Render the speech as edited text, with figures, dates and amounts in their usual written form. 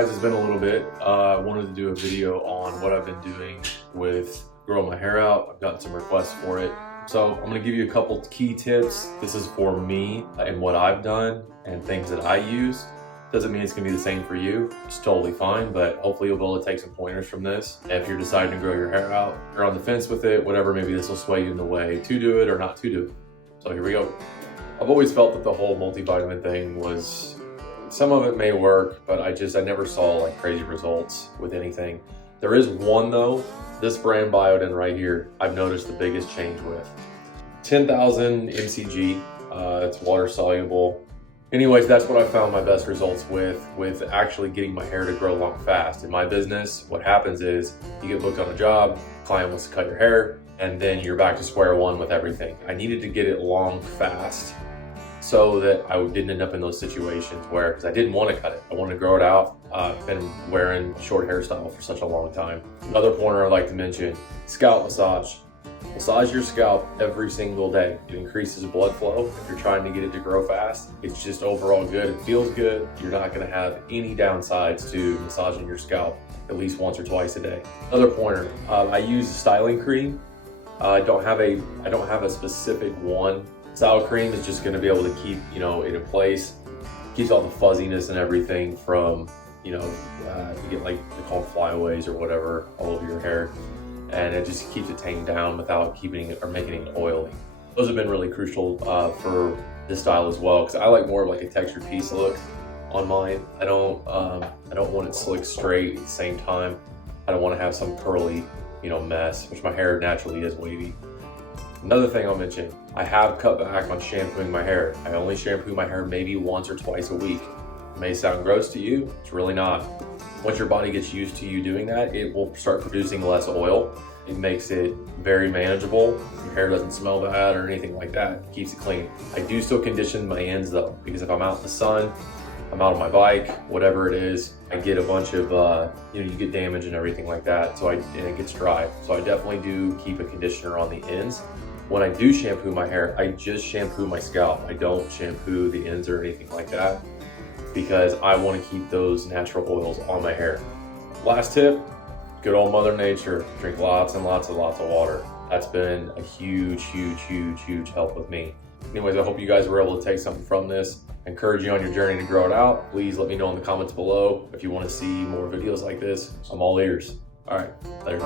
guys, it's been a little bit. I wanted to do a video on what I've been doing with growing my hair out. I've gotten some requests for it. So I'm gonna give you a couple key tips. This is for me and what I've done and things that I use. Doesn't mean it's gonna be the same for you. It's totally fine, but hopefully you'll be able to take some pointers from this. And if you're deciding to grow your hair out, you're on the fence with it, whatever, maybe this will sway you in the way to do it or not to do it. So here we go. I've always felt that the whole multivitamin thing was, some of it may work, but I never saw like crazy results with anything. There is one though, this brand Biotin right here, I've noticed the biggest change with. 10,000 mcg, it's water soluble. Anyways, that's what I found my best results with actually getting my hair to grow long fast. In my business, what happens is you get booked on a job, client wants to cut your hair, and then you're back to square one with everything. I needed to get it long fast so that I didn't end up in those situations where, because I didn't want to cut it. I wanted to grow it out. I've been wearing short hairstyle for such a long time. Another pointer I'd like to mention, scalp massage. Massage your scalp every single day. It increases blood flow. If you're trying to get it to grow fast, it's just overall good. It feels good. You're not gonna have any downsides to massaging your scalp at least once or twice a day. Another pointer, I use styling cream. I don't have a specific one. Style cream is just going to be able to keep, it in place. Keeps all the fuzziness and everything from, you get like, they call them flyaways or whatever all over your hair. And it just keeps it tamed down without keeping it or making it oily. Those have been really crucial for this style as well, because I like more of like a textured piece look on mine. I don't want it slick straight at the same time. I don't want to have some curly, mess, which my hair naturally is wavy. Another thing I'll mention, I have cut back on shampooing my hair. I only shampoo my hair maybe once or twice a week. It may sound gross to you, it's really not. Once your body gets used to you doing that, it will start producing less oil. It makes it very manageable. Your hair doesn't smell bad or anything like that. It keeps it clean. I do still condition my ends though, because if I'm out in the sun, I'm out on my bike, whatever it is, I get a bunch of, you get damage and everything like that, and it gets dry. So I definitely do keep a conditioner on the ends. When I do shampoo my hair, I just shampoo my scalp. I don't shampoo the ends or anything like that because I want to keep those natural oils on my hair. Last tip, good old Mother Nature. Drink lots and lots of water. That's been a huge help with me. Anyways, I hope you guys were able to take something from this. I encourage you on your journey to grow it out. Please let me know in the comments below if you want to see more videos like this. I'm all ears. All right, later.